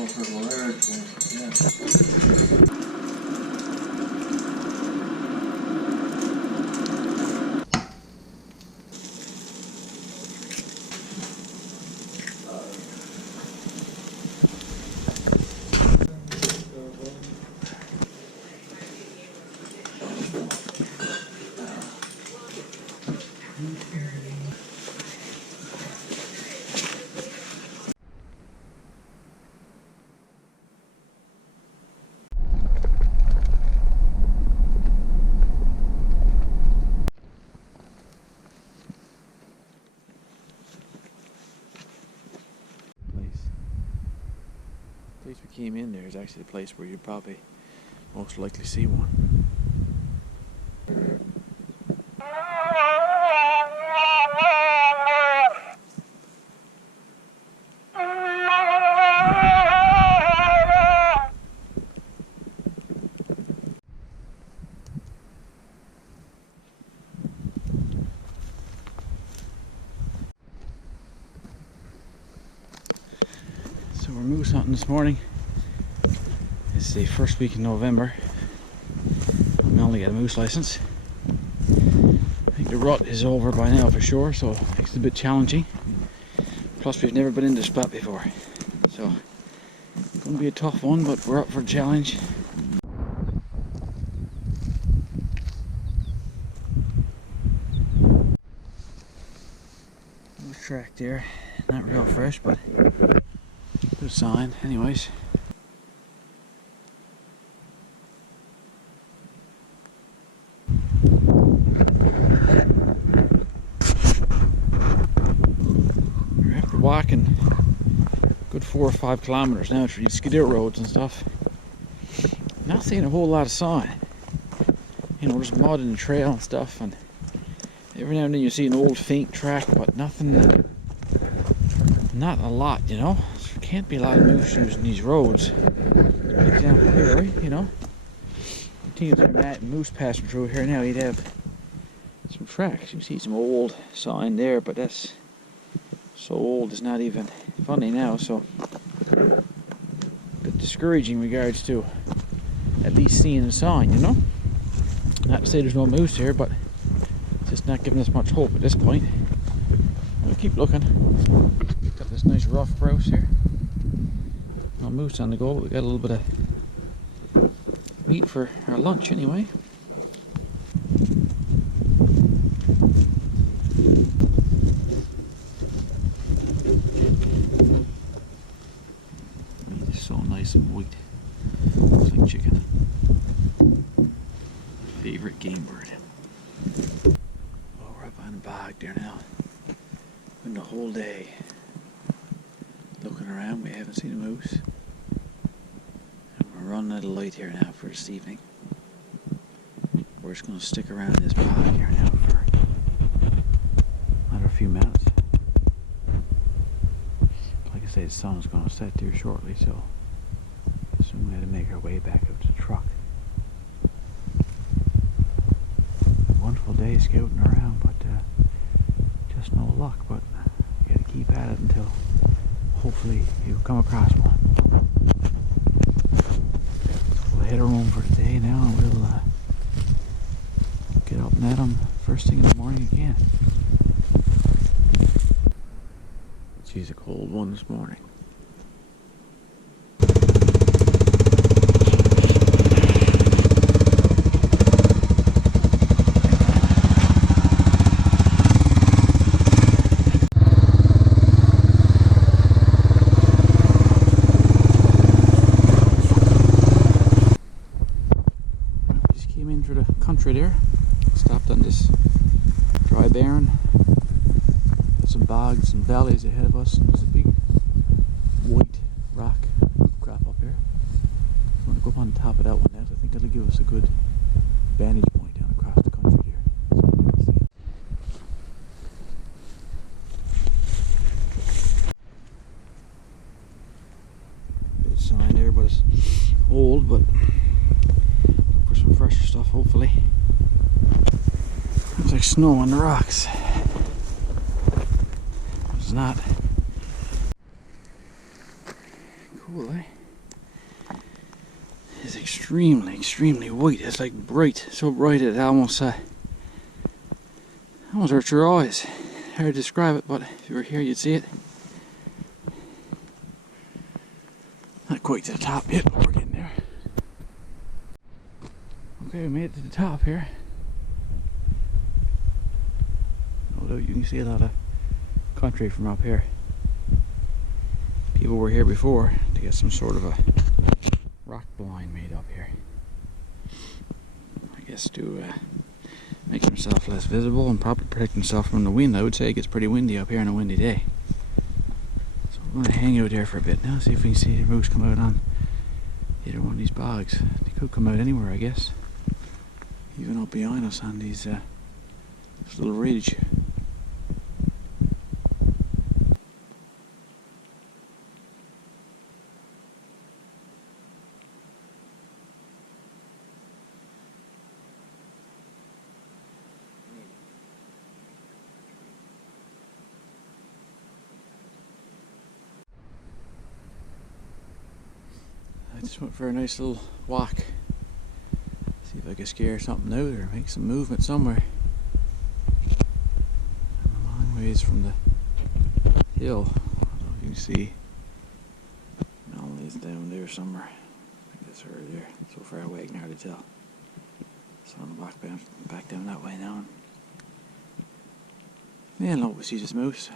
go for the large one, yeah. The place we came in there is actually the place where you'd probably most likely see one. So we're moose hunting this morning. It's the first week in November. I'm only got a moose license. I think the rut is over by now for sure, so it makes it a bit challenging. Plus we've never been in this spot before. So it's going to be a tough one, but we're up for a challenge. Moose track there. Not real fresh, but good sign. Anyways. We're after walking good 4 or 5 kilometers now through these skidoo roads and stuff. Not seeing a whole lot of sign. You know, there's mud in the trail and stuff, and every now and then you see an old faint track, but nothing. Not a lot, you know. There can't be a lot of moose using these roads. For example here, right? You know. I think if there were moose passing through here now, you'd have some tracks. You see some old sign there, but that's so old it's not even funny now, so a bit discouraging in regards to at least seeing a sign, you know. Not to say there's no moose here, but it's just not giving us much hope at this point. We'll keep looking. Got this nice rough grouse here. No moose on the go, but we got a little bit of meat for our lunch anyway. Meat is so nice and white. Looks like chicken. Favorite game bird. Oh, we're up on the bog there now. Been the whole day looking around. We haven't seen a moose. And we're running out of light here now for this evening. We're just going to stick around this bog here now for another few minutes. Like I say, the sun is going to set here shortly, so soon we have to make our way back up to the truck. A wonderful day scouting around, but just no luck. But you got to keep at it until hopefully you come across one. We'll hit our home for today now, and we'll get up and at them first thing in the morning again. Geez, a cold one this morning. Country there, stopped on this dry barren, got some bogs and valleys ahead of us, and there's a big white rock crop up here. I'm going to go up on top of that one now. I think that'll give us a good vantage point down across the country here. Bit of sign there, but it's old, but look for some fresher stuff hopefully. Looks like snow on the rocks. It's not. cool, eh? It's extremely, extremely white. It's like bright, so bright it almost hurts your eyes. Hard to describe it, but if you were here, you'd see it. Not quite to the top yet, but we're getting there. Okay, we made it to the top here. Although you can see a lot of country from up here. People were here before to get some sort of a rock blind made up here. I guess to make himself less visible and probably protect himself from the wind. I would say it gets pretty windy up here on a windy day. So we're going to hang out there for a bit now, see if we can see the moose come out on either one of these bogs. They could come out anywhere, I guess. Even up behind us on these this little ridge. I just went for a nice little walk. See if I can scare something out or make some movement somewhere. I'm a long ways from the hill. I don't know if you can see. Melanie's down there somewhere. I think that's her there. So far away I can hardly tell. So I'm gonna walk back down that way now. Yeah, I'll always see this moose.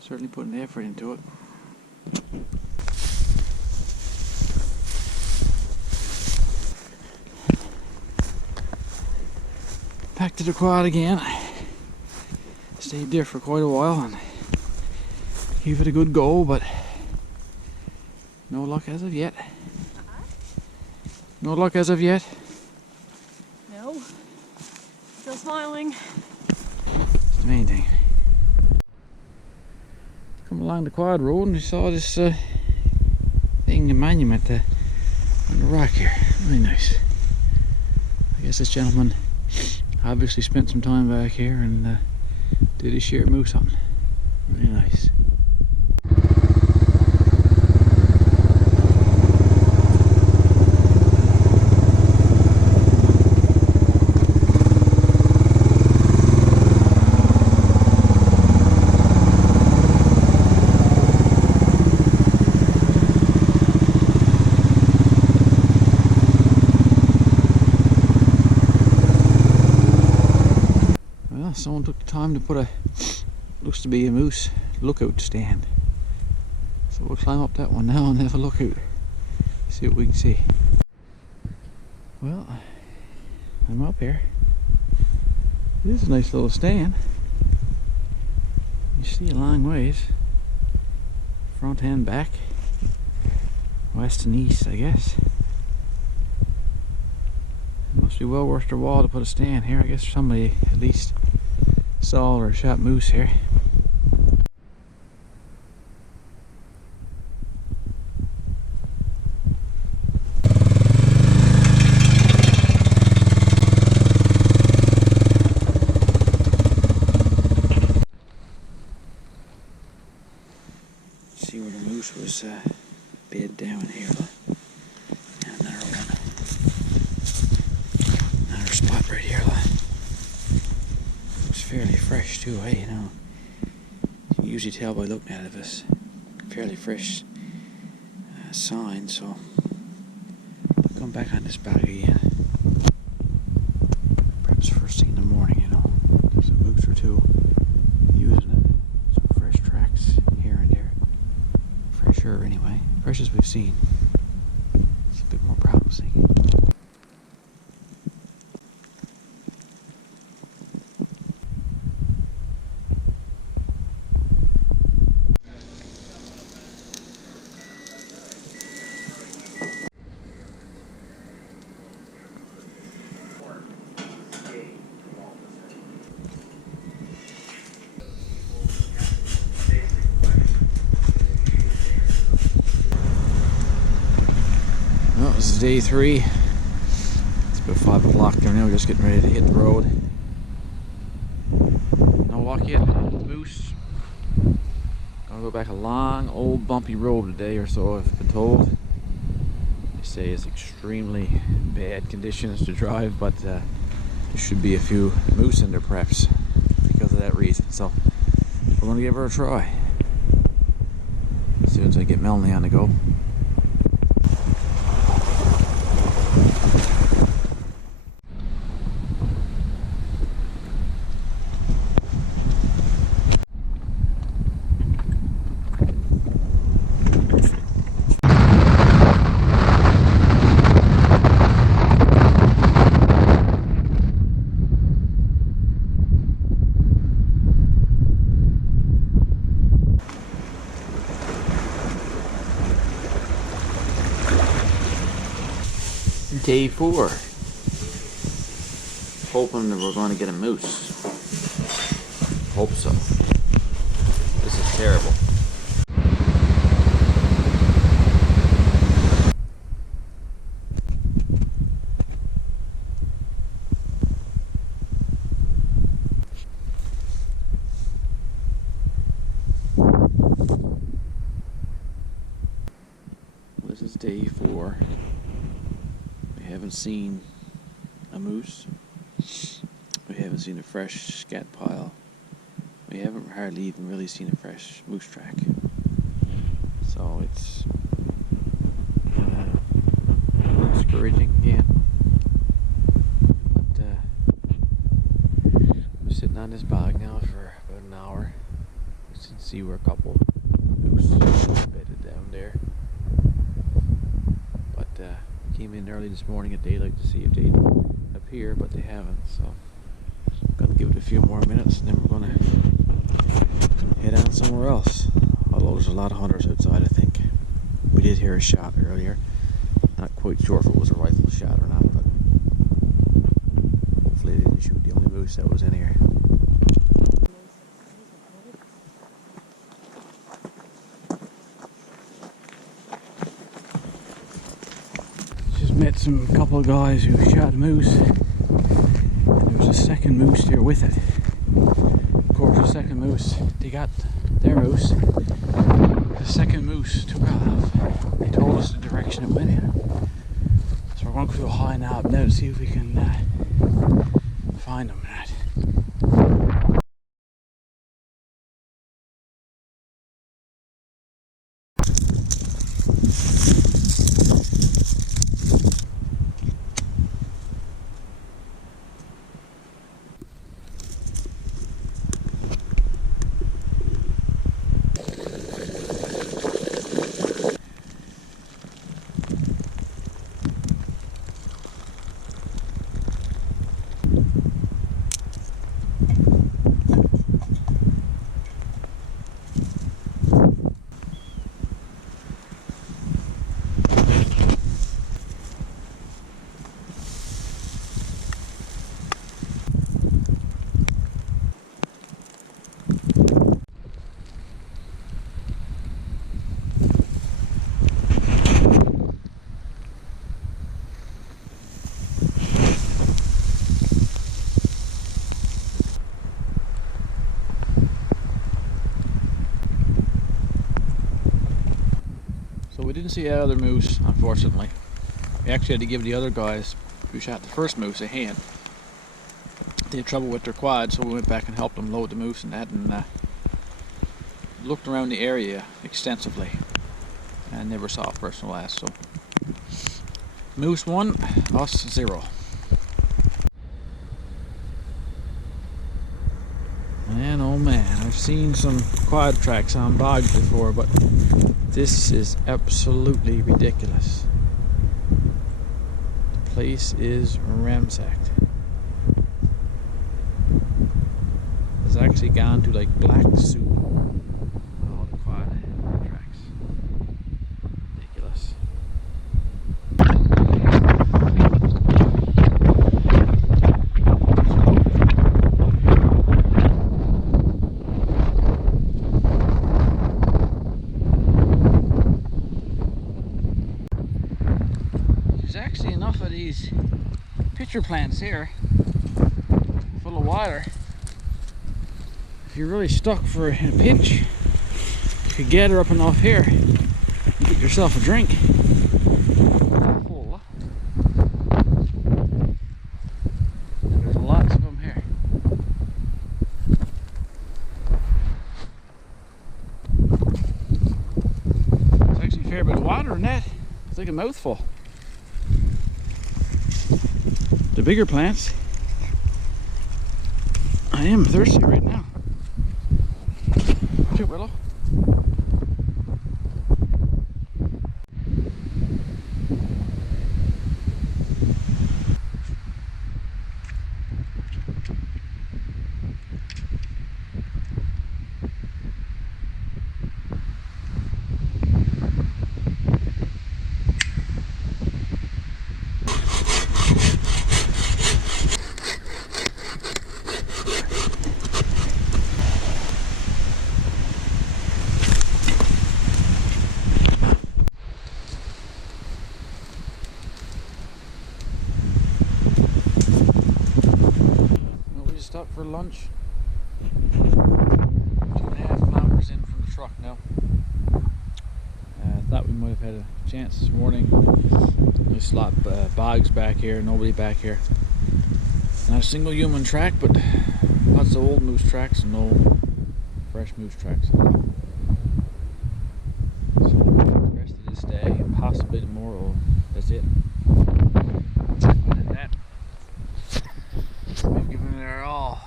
Certainly putting the effort into it. Back to the quad again. Stayed there for quite a while and gave it a good go, but no luck as of yet. No luck as of yet. No. Still smiling. It's the main thing. Come along the quad road and we saw this thing, a monument on the rock here. Really nice. I guess this gentleman obviously spent some time back here and did his share moose hunting. Really nice. Someone took the time to put a, looks to be a moose lookout stand. So we'll climb up that one now and have a look out. See what we can see. Well, I'm up here. It is a nice little stand. You see a long ways. Front and back. West and east, I guess. It must be well worth their while to put a stand here. I guess somebody at least saw or shot moose here. See where the moose was bed down here. And another one. Another spot right here. Fairly fresh too, eh? You know, you can usually tell by looking at it if it's fairly fresh sign. So I'll come back on this bag again. Perhaps first thing in the morning, you know. There's a moose or two using it. Some fresh tracks here and there. Fresher anyway. Fresh as we've seen. It's a bit more promising. Well, this is day 3. It's about 5 o'clock there now. We're just getting ready to hit the road. No luck yet. Moose. Got I'll go back a long, old, bumpy road today or so, I've been told. They say it's extremely bad conditions to drive, but there should be a few moose in there perhaps because of that reason. So we're going to give her a try as soon as I get Melanie on the go. Day 4. Hoping that we're going to get a moose. Hope so. This is terrible. This is day 4. We haven't seen a moose. We haven't seen a fresh scat pile. We haven't hardly even really seen a fresh moose track. So it's discouraging again. But we're sitting on this bog now for about an hour. We can see where a couple moose bedded down there. Came in early this morning at daylight to see if they'd appear, but they haven't, so gotta give it a few more minutes and then we're gonna head on somewhere else. Although there's a lot of hunters outside, I think. We did hear a shot earlier. Not quite sure if it was a rifle shot or not, but hopefully they didn't shoot the only moose that was in here. Met some couple of guys who shot a moose, and there was a second moose there with it. Of course, the second moose, they got their moose. The second moose took off. They told us the direction it went in. So we're going to go high now to see if we can find them. We didn't see the other moose, unfortunately. We actually had to give the other guys who shot the first moose a hand. They had trouble with their quad, so we went back and helped them load the moose and that, and looked around the area extensively and never saw a person last. So moose 1, us 0. Man, oh man, I've seen some quad tracks on bogs before, but this is absolutely ridiculous. The place is ransacked. It's actually gone to like black soup. All the quad tracks. Ridiculous. Actually enough of these pitcher plants here full of water. If you're really stuck for a pinch, you could gather up enough here and get yourself a drink. Full. And there's lots of them here. There's actually a fair bit of water in that. It's like a mouthful. The bigger plants. I am thirsty right now. Too Willow. Stopped for lunch. 2.5 kilometers in from the truck now. Thought we might have had a chance this morning. Nice lot of bogs back here, nobody back here. Not a single human track, but lots of old moose tracks and no fresh moose tracks. So the rest of this day and possibly tomorrow, that's it. Other than that, we've given it our all.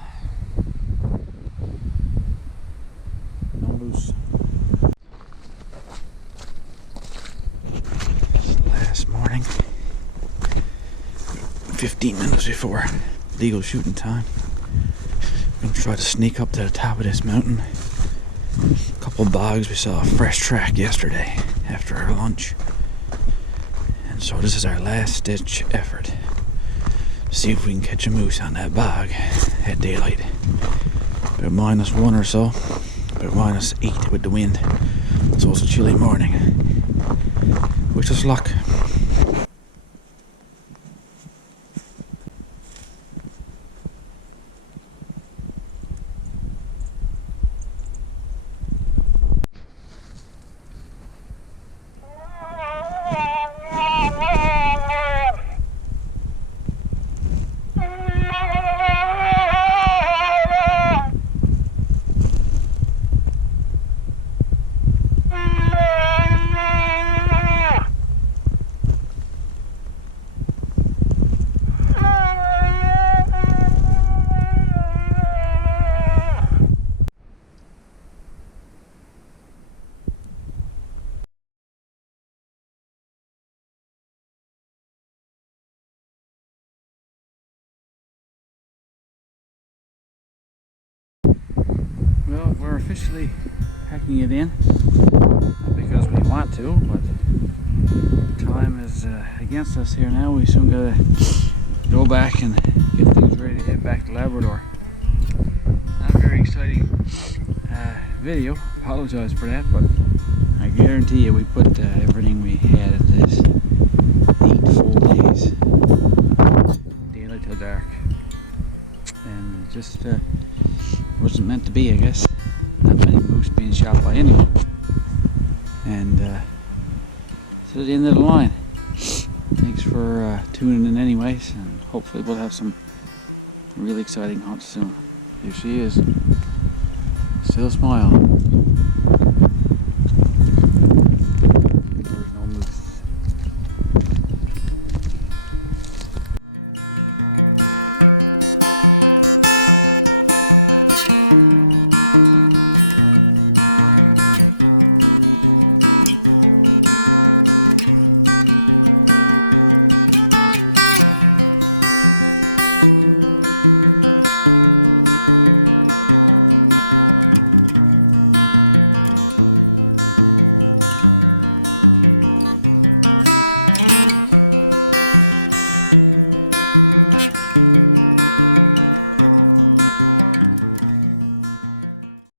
No moose. Last morning, 15 minutes before legal shooting time, I'm gonna try to sneak up to the top of this mountain. A couple bogs. We saw a fresh track yesterday after our lunch, and so this is our last ditch effort. See if we can catch a moose on that bog at daylight. About -1 or so, about -8 with the wind. So it's a chilly morning. Wish us luck. Well, we're officially packing it in, not because we want to, but time is against us here now. We soon gotta go back and get things ready to head back to Labrador. Not a very exciting video, apologize for that, but I guarantee you we put everything we had at this 8 full days, daylight till dark, and it just wasn't meant to be, I guess. Not many moose being shot by anyone. And so at the end of the line. Thanks for tuning in anyways, and hopefully we'll have some really exciting hunts soon. Here she is. Still smiling.